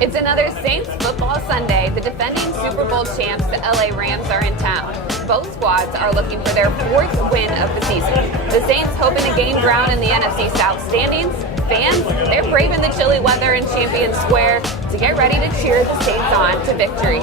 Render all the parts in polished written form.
It's another Saints football Sunday. The defending Super Bowl champs, the LA Rams, are in town. Both squads are looking for their fourth win of the season. The Saints hoping to gain ground in the NFC South standings. Fans, they're braving the chilly weather in Champion Square to get ready to cheer the Saints on to victory.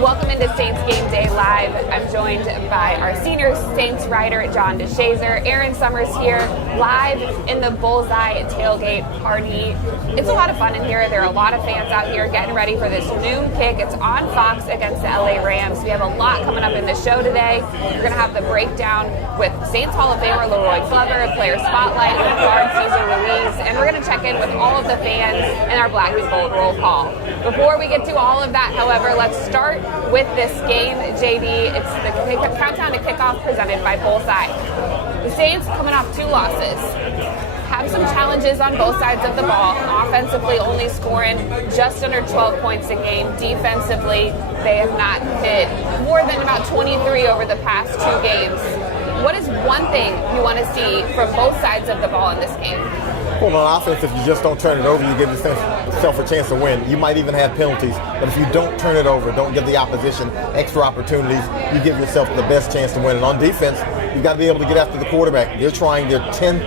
Welcome into Saints Game Day Live. I'm joined by our senior Saints writer, John DeShazer. Aaron Summers here, live in the Bullseye tailgate party. It's a lot of fun in here. There are a lot of fans out here getting ready for this noon kick. It's on Fox against the LA Rams. We have a lot coming up in the show today. We're going to have the breakdown with Saints Hall of Famer Leroy, a player spotlight with guard Cesar Ruiz, and we're going to check in with all of the fans in our Black and Gold roll call. Before we get to all of that, however, let's start with this game, JD. It's the countdown to kickoff presented by Bullseye. The Saints coming off two losses. Have some challenges on both sides of the ball. Offensively, only scoring just under 12 points a game. Defensively, they have not hit more than about 23 over the past two games. What is one thing you want to see from both sides of the ball in this game? Well, on offense, if you just don't turn it over, you give yourself a chance to win. You might even have penalties, but if you don't turn it over, don't give the opposition extra opportunities, you give yourself the best chance to win. And on defense, you've got to be able to get after the quarterback. They're trying their 10th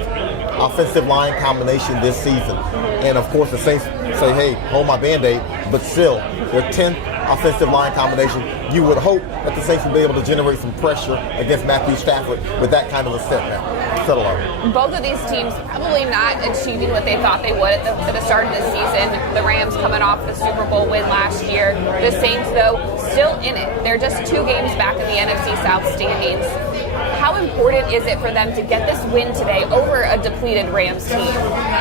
offensive line combination this season. And, of course, the Saints say, hey, hold my Band-Aid, but still, their 10th offensive line combination. You would hope that the Saints would be able to generate some pressure against Matthew Stafford with that kind of a setback. Both of these teams probably not achieving what they thought they would at the start of the season. The Rams coming off the Super Bowl win last year. The Saints, though, still in it. They're just 2 games back in the NFC South standings. How important is it for them to get this win today over a depleted Rams team?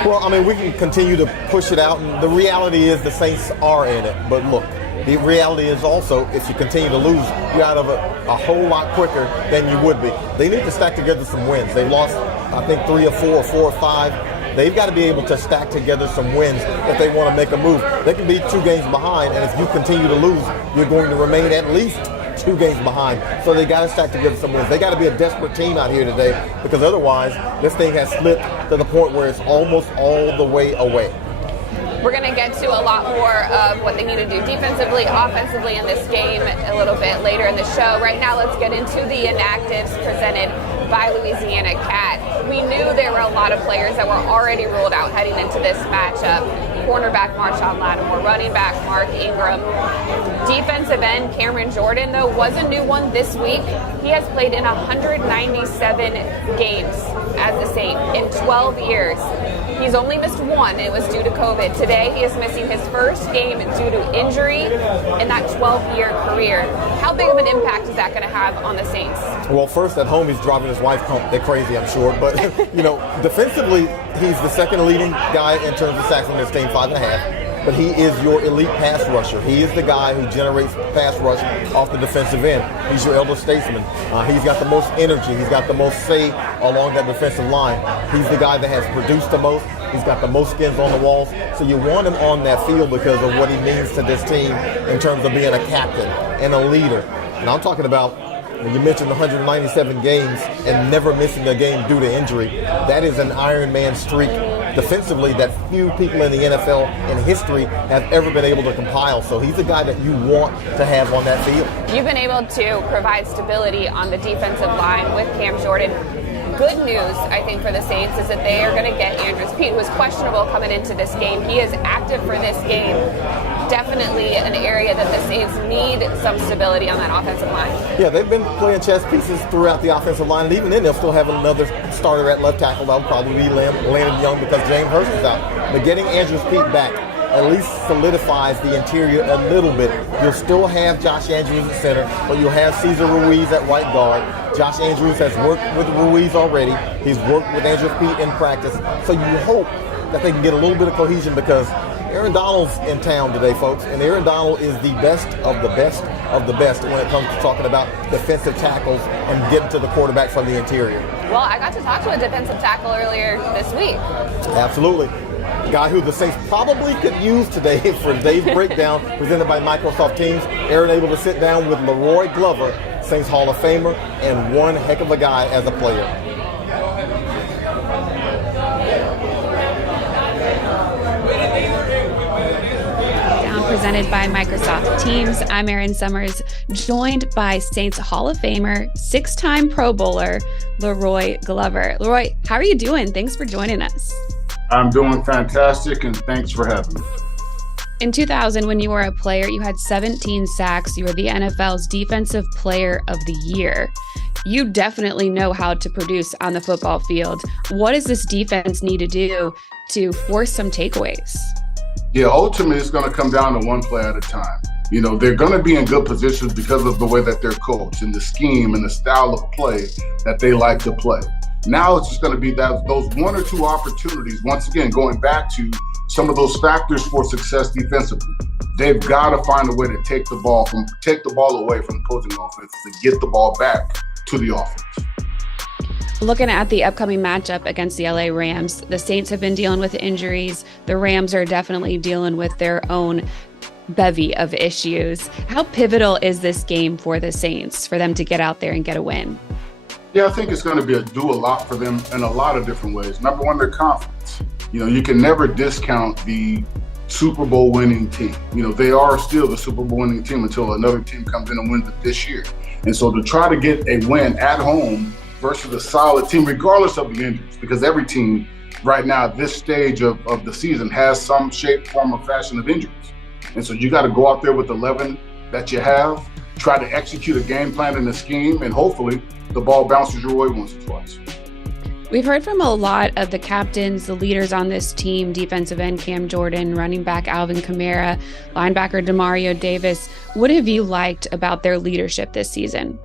Well, I mean, we can continue to push it out, and the reality is the Saints are in it. But look, the reality is also, if you continue to lose, you're out of a whole lot quicker than you would be. They need to stack together some wins. They lost, I think, 3 or 4 or 4 or 5. They've got to be able to stack together some wins if they want to make a move. They can be 2 games behind, and if you continue to lose, you're going to remain at least 2 games behind. So they got to stack together some wins. They got to be a desperate team out here today, because otherwise, this thing has slipped to the point where it's almost all the way away. We're going to get to a lot more of what they need to do defensively, offensively in this game a little bit later in the show. Right now, let's get into the inactives presented by Louisiana Cat. We knew there were a lot of players that were already ruled out heading into this matchup. Cornerback Marshawn Lattimore, running back Mark Ingram. Defensive end Cameron Jordan, though, was a new one this week. He has played in 197 games as a Saint in 12 years. He's only missed 1. It was due to COVID. Today, he is missing his first game due to injury in that 12-year career. How big of an impact is that going to have on the Saints? Well, first, at home, he's driving his wife they're crazy, I'm sure. But, defensively, he's the second leading guy in terms of sacks on this team, 5.5. But he is your elite pass rusher. He is the guy who generates pass rush off the defensive end. He's your elder statesman. He's got the most energy. He's got the most say along that defensive line. He's the guy that has produced the most. He's got the most skins on the walls. So you want him on that field because of what he means to this team in terms of being a captain and a leader. And I'm talking about, when you mentioned 197 games and never missing a game due to injury, that is an Iron Man streak defensively that few people in the NFL in history have ever been able to compile. So he's a guy that you want to have on that field. You've been able to provide stability on the defensive line with Cam Jordan. Good news, I think, for the Saints is that they are going to get Andrews Pete, who was questionable coming into this game. He is active for this game. Definitely an area that the Saints need some stability on that offensive line. Yeah, they've been playing chess pieces throughout the offensive line, and even then they'll still have another starter at left tackle. That'll probably be Landon Young because James Hurst is out. But getting Andrews Pete back at least solidifies the interior a little bit. You'll still have Josh Andrews at center, but you'll have Cesar Ruiz at right guard. Josh Andrews has worked with Ruiz already. He's worked with Andrews Pete in practice. So you hope that they can get a little bit of cohesion, because Aaron Donald's in town today, folks, and Aaron Donald is the best of the best of the best when it comes to talking about defensive tackles and getting to the quarterback from the interior. Well, I got to talk to a defensive tackle earlier this week. Absolutely. A guy who the Saints probably could use today for today's breakdown presented by Microsoft Teams. Aaron able to sit down with Leroy Glover, Saints Hall of Famer, and one heck of a guy as a player. presented by Microsoft Teams. I'm Erin Summers, joined by Saints Hall of Famer, 6-time Pro Bowler, Leroy Glover. Leroy, how are you doing? Thanks for joining us. I'm doing fantastic, and thanks for having me. In 2000, when you were a player, you had 17 sacks. You were the NFL's Defensive Player of the Year. You definitely know how to produce on the football field. What does this defense need to do to force some takeaways? Yeah, ultimately, it's going to come down to one play at a time. You know, they're going to be in good positions because of the way that they're coached and the scheme and the style of play that they like to play. Now it's just going to be those one or two opportunities, once again, going back to some of those factors for success defensively. They've got to find a way to take the ball away from opposing offenses and get the ball back to the offense. Looking at the upcoming matchup against the LA Rams, the Saints have been dealing with injuries. The Rams are definitely dealing with their own bevy of issues. How pivotal is this game for the Saints for them to get out there and get a win? Yeah, I think it's going to do a lot for them in a lot of different ways. Number one, their confidence. You know, you can never discount the Super Bowl winning team. You know, they are still the Super Bowl winning team until another team comes in and wins it this year. And so to try to get a win at home versus a solid team, regardless of the injuries, because every team right now at this stage of the season has some shape, form, or fashion of injuries. And so you got to go out there with 11 that you have, try to execute a game plan and a scheme, and hopefully the ball bounces your way once or twice. We've heard from a lot of the captains, the leaders on this team, defensive end Cam Jordan, running back Alvin Kamara, linebacker Demario Davis. What have you liked about their leadership this season?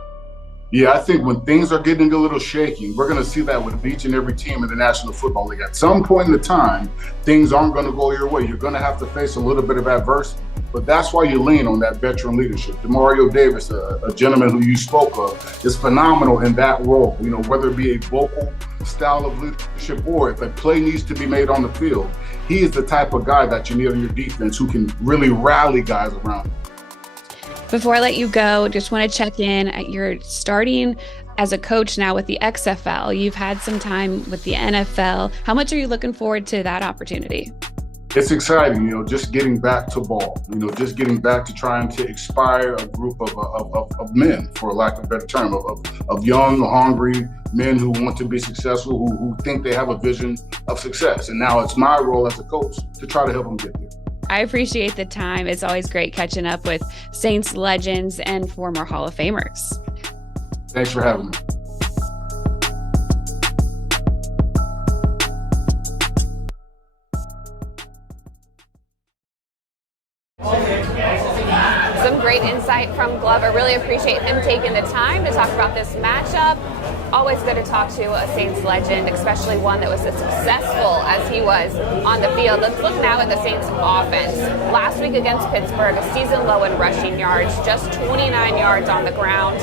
Yeah, I think when things are getting a little shaky, we're going to see that with each and every team in the National Football League. At some point in the time, things aren't going to go your way. You're going to have to face a little bit of adversity. But that's why you lean on that veteran leadership. Demario Davis, a gentleman who you spoke of, is phenomenal in that role. You know, whether it be a vocal style of leadership or if a play needs to be made on the field, he is the type of guy that you need on your defense who can really rally guys around him. Before I let you go, just want to check in. You're starting as a coach now with the XFL. You've had some time with the NFL. How much are you looking forward to that opportunity? It's exciting, you know, just getting back to ball, you know, just getting back to trying to inspire a group of men, for lack of a better term, of young, hungry men who want to be successful, who think they have a vision of success. And now it's my role as a coach to try to help them get there. I appreciate the time. It's always great catching up with Saints legends and former Hall of Famers. Thanks for having me. Some great insight from Glover. Really appreciate him taking the time to talk about this matchup. Always good to talk to a Saints legend, especially one that was as successful as he was on the field. Let's look now at the Saints offense. Last week against Pittsburgh, a season low in rushing yards, just 29 yards on the ground.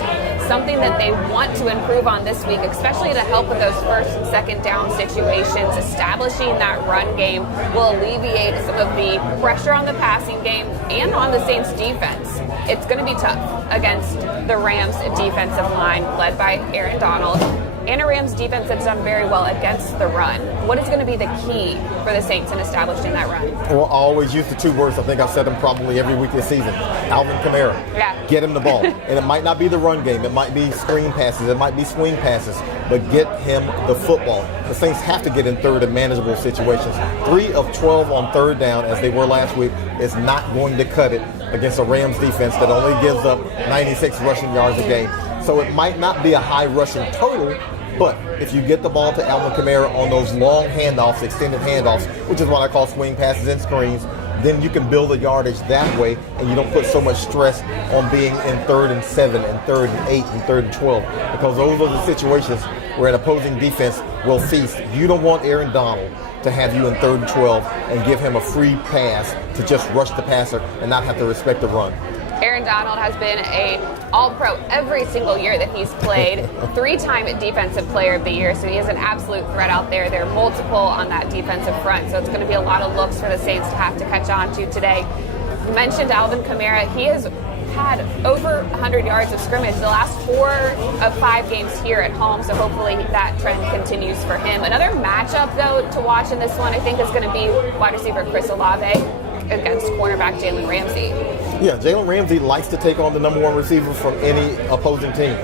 Something that they want to improve on this week, especially to help with those first and second down situations. Establishing that run game will alleviate some of the pressure on the passing game and on the Saints defense. It's going to be tough against the Rams defensive line led by Aaron Donald. And a Rams defense that's done very well against the run. What is going to be the key for the Saints in establishing that run? Well, I always use the two words. I think I've said them probably every week this season. Alvin Kamara. Yeah. Get him the ball. And it might not be the run game. It might be screen passes. It might be swing passes. But get him the football. The Saints have to get in third and manageable situations. 3 of 12 on third down, as they were last week, is not going to cut it against a Rams defense that only gives up 96 rushing yards a game. So it might not be a high rushing total, but if you get the ball to Alvin Kamara on those long handoffs, extended handoffs, which is what I call swing passes and screens, then you can build the yardage that way, and you don't put so much stress on being in 3rd and 7 and 3rd and 8 and 3rd and 12, because those are the situations where an opposing defense will feast. You don't want Aaron Donald to have you in 3rd and 12 and give him a free pass to just rush the passer and not have to respect the run. Aaron Donald has been an All-Pro every single year that he's played, 3-time Defensive Player of the Year, so he is an absolute threat out there. There are multiple on that defensive front, so it's going to be a lot of looks for the Saints to have to catch on to today. You mentioned Alvin Kamara. He has had over 100 yards of scrimmage the last 4 of 5 games here at home, so hopefully that trend continues for him. Another matchup, though, to watch in this one, I think, is going to be wide receiver Chris Olave against cornerback Jalen Ramsey. Yeah, Jalen Ramsey likes to take on the number one receiver from any opposing team.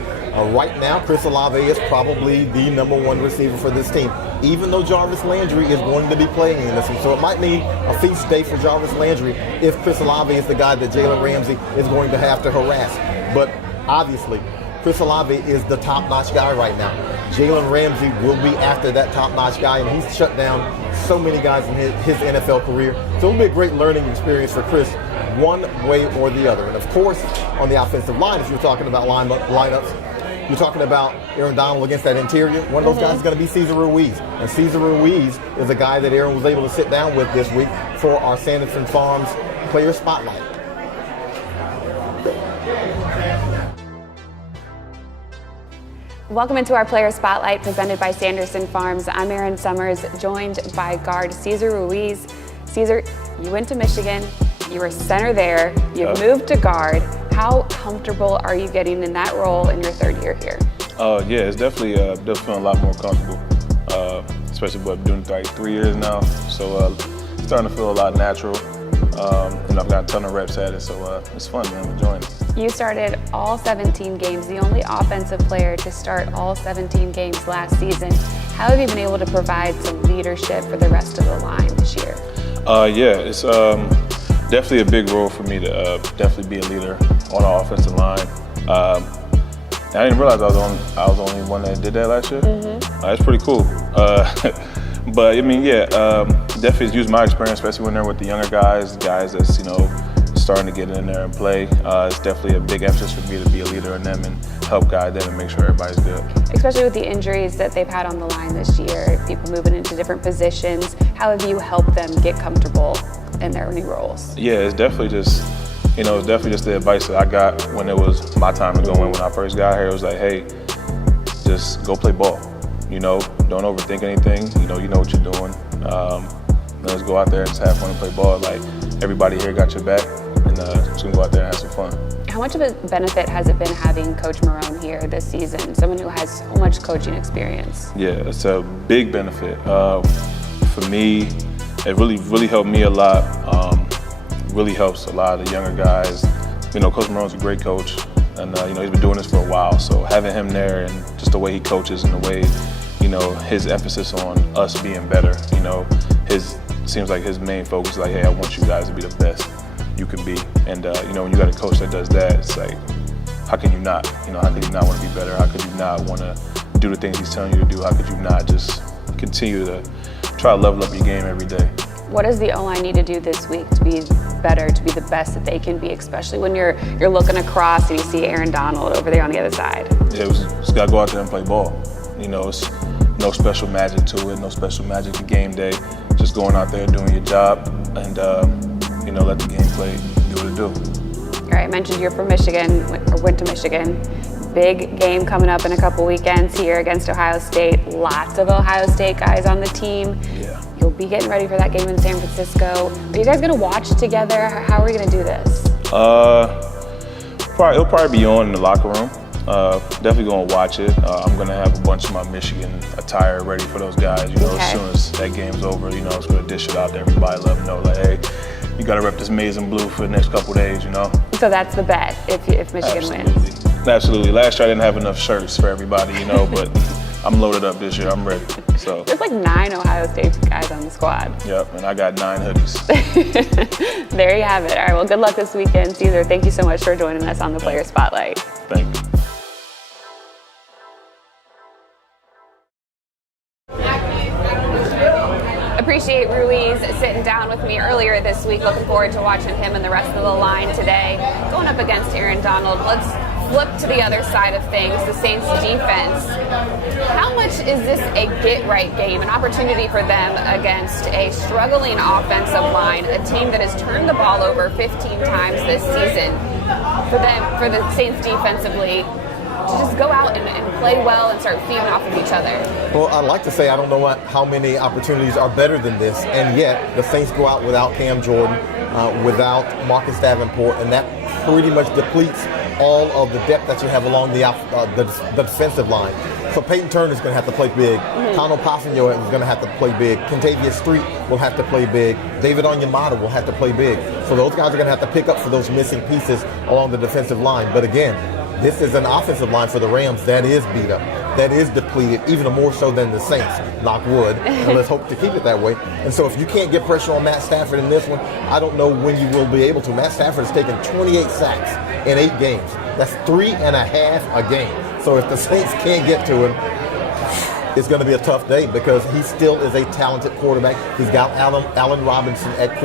Right now, Chris Olave is probably the number one receiver for this team, even though Jarvis Landry is going to be playing in this one. So it might mean a feast day for Jarvis Landry if Chris Olave is the guy that Jalen Ramsey is going to have to harass. But obviously, Chris Olave is the top-notch guy right now. Jalen Ramsey will be after that top-notch guy, and he's shut down so many guys in his NFL career. So it'll be a great learning experience for Chris, one way or the other. And of course, on the offensive line, if you're talking about lineups, you're talking about Aaron Donald against that interior. One of those guys is going to be Cesar Ruiz. And Cesar Ruiz is a guy that Aaron was able to sit down with this week for our Sanderson Farms Player Spotlight. Welcome into our Player Spotlight presented by Sanderson Farms. I'm Erin Summers, joined by guard Cesar Ruiz. Cesar, you went to Michigan. You were center there. You've moved to guard. How comfortable are you getting in that role in your third year here? Yeah, it's definitely feeling a lot more comfortable, especially what I'm doing like 3 years now. So it's starting to feel a lot natural. And I've got a ton of reps at it, so it's fun, man. I'm enjoying it. You started all 17 games, the only offensive player to start all 17 games last season. How have you been able to provide some leadership for the rest of the line this year? Yeah, it's definitely a big role for me to definitely be a leader on the offensive line. I didn't realize I was the only one that did that last year. That's pretty cool. But I mean, yeah, definitely use my experience, especially when they're with the younger guys that's, starting to get in there and play. It's definitely a big emphasis for me to be a leader in them and help guide them and make sure everybody's good. Especially with the injuries that they've had on the line this year, people moving into different positions, how have you helped them get comfortable in their new roles? Yeah, it's definitely just, the advice that I got when it was my time to go in when I first got here. It was like, hey, just go play ball. Don't overthink anything. You know what you're doing. Let's go out there and just have fun and play ball. Like, everybody here got your back, and just gonna go out there and have some fun. How much of a benefit has it been having Coach Marone here this season, someone who has so much coaching experience? Yeah, it's a big benefit. For me, it really helped me a lot. Really helps a lot of the younger guys. Coach Marone's a great coach, and he's been doing this for a while. So having him there and just the way he coaches and the way, his emphasis on us being better. Seems like his main focus is like, hey, I want you guys to be the best you can be. And when you got a coach that does that, it's like, how can you not? How could you not want to be better? How could you not want to do the things he's telling you to do? How could you not just continue to try to level up your game every day? What does the O-line need to do this week to be better, to be the best that they can be, especially when you're looking across and you see Aaron Donald over there on the other side? Yeah, just got to go out there and play ball. It's no special magic to it, no special magic to game day. Just going out there, doing your job, and let the game play do what it do. All right, I mentioned you're from Michigan, or went to Michigan. Big game coming up in a couple weekends here against Ohio State. Lots of Ohio State guys on the team. Yeah. You'll be getting ready for that game in San Francisco. Are you guys going to watch together? How are we going to do this? It'll probably be on in the locker room. Definitely going to watch it. I'm going to have a bunch of my Michigan attire ready for those guys. As soon as that game's over, I was going to dish it out to everybody, let them know, like, hey, you got to rep this maize and blue for the next couple days, So that's the bet if Michigan wins. Absolutely. Last year I didn't have enough shirts for everybody, but I'm loaded up this year. I'm ready. So there's like 9 Ohio State guys on the squad. Yep, and I got 9 hoodies. There you have it. All right, well, good luck this weekend. Cesar, thank you so much for joining us on the Player Spotlight. Thank you. Appreciate Ruiz sitting down with me earlier this week. Looking forward to watching him and the rest of the line today. Going up against Aaron Donald. Let's flip to the other side of things, the Saints defense. How much is this a get-right game, an opportunity for them against a struggling offensive line, a team that has turned the ball over 15 times this season? For the Saints defensively, to just go out and play well and start feeding off of each other? Well, I'd like to say I don't know how many opportunities are better than this, and yet the Saints go out without Cam Jordan, without Marcus Davenport, and that pretty much depletes all of the depth that you have along the defensive line. So Peyton Turner is going to have to play big. Tano Passanio is going to have to play big. Kentavious Street will have to play big. David Onyemata will have to play big. So those guys are going to have to pick up for those missing pieces along the defensive line. But again, this is an offensive line for the Rams that is beat up, that is depleted, even more so than the Saints, knock wood, and let's hope to keep it that way. And so if you can't get pressure on Matt Stafford in this one, I don't know when you will be able to. Matt Stafford has taken 28 sacks in 8 games. That's 3.5 a game. So if the Saints can't get to him, it's going to be a tough day because he still is a talented quarterback. He's got Allen Robinson at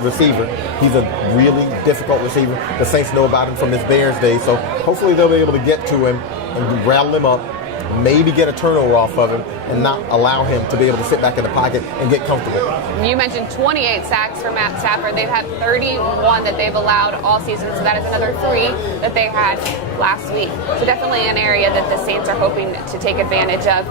receiver. He's a really difficult receiver. The Saints know about him from his Bears days, so hopefully they'll be able to get to him and rattle him up, maybe get a turnover off of him, and not allow him to be able to sit back in the pocket and get comfortable. You mentioned 28 sacks for Matt Stafford. They've had 31 that they've allowed all season, so that is another 3 that they had last week. So definitely an area that the Saints are hoping to take advantage of.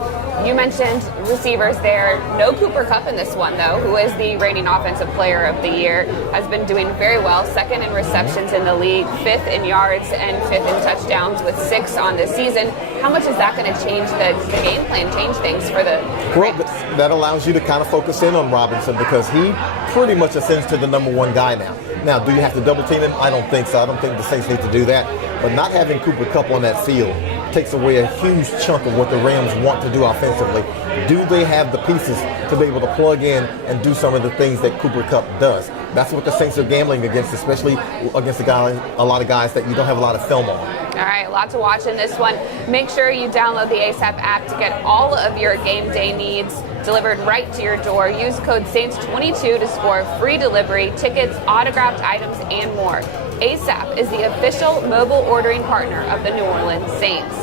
You mentioned receivers there. No Cooper Kupp in this one, though, who is the reigning offensive player of the year, has been doing very well. 2nd in receptions in the league, 5th in yards, and 5th in touchdowns with 6 on this season. How much is that going to change the game plan, change things for the Well, that allows you to kind of focus in on Robinson because he pretty much ascends to the number 1 guy now. Now, do you have to double team him? I don't think so. I don't think the Saints need to do that. But not having Cooper Kupp on that field takes away a huge chunk of what the Rams want to do offensively. Do they have the pieces to be able to plug in and do some of the things that Cooper Kupp does? That's what the Saints are gambling against, especially against a lot of guys that you don't have a lot of film on. All right, a lot to watch in this one. Make sure you download the ASAP app to get all of your game day needs delivered right to your door. Use code SAINTS22 to score free delivery, tickets, autographed items, and more. ASAP is the official mobile ordering partner of the New Orleans Saints.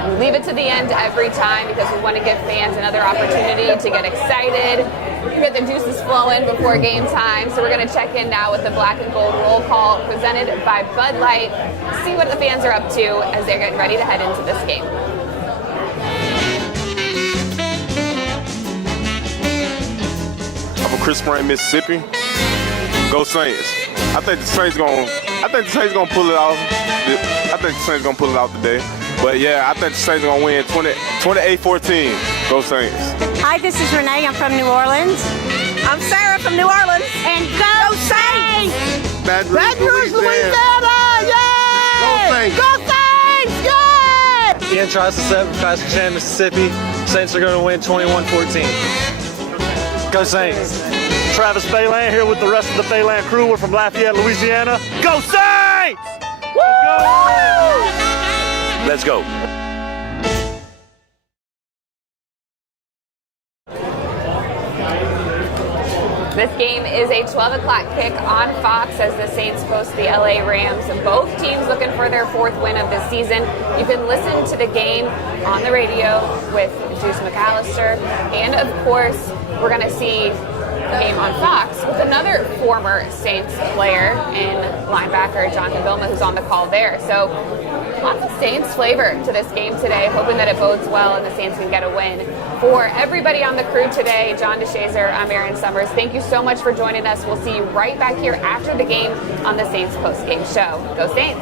We leave it to the end every time because we want to give fans another opportunity to get excited, get the juices flowing before game time. So we're going to check in now with the Black and Gold roll call presented by Bud Light, see what the fans are up to as they're getting ready to head into this game. I'm from Chris Spring, Mississippi. Go Saints. I think the Saints gonna pull it off. I think the Saints gonna pull it off today. But yeah, I think the Saints are gonna win 28-14. Go Saints. Hi, this is Renee. I'm from New Orleans. I'm Sarah from New Orleans. And go Saints! Baton Rouge, Louisiana! Yay! Go Saints! Go Saints! Yay! Ian Trice-7 from Pascagoula, Mississippi. Saints are going to win 21-14. Go Saints. Travis Bayland here with the rest of the Bayland crew. We're from Lafayette, Louisiana. Go Saints! Let's go. This game is a 12 o'clock kick on Fox as the Saints host the LA Rams. Both teams looking for their 4th win of the season. You can listen to the game on the radio with Juice McAllister. And of course, we're going to see the game on Fox with another former Saints player in linebacker Jonathan Vilma, who's on the call there. So lots of Saints flavor to this game today, hoping that it bodes well and the Saints can get a win. For everybody on the crew today, John DeShazer, I'm Erin Summers. Thank you so much for joining us. We'll see you right back here after the game on the Saints postgame show. Go Saints!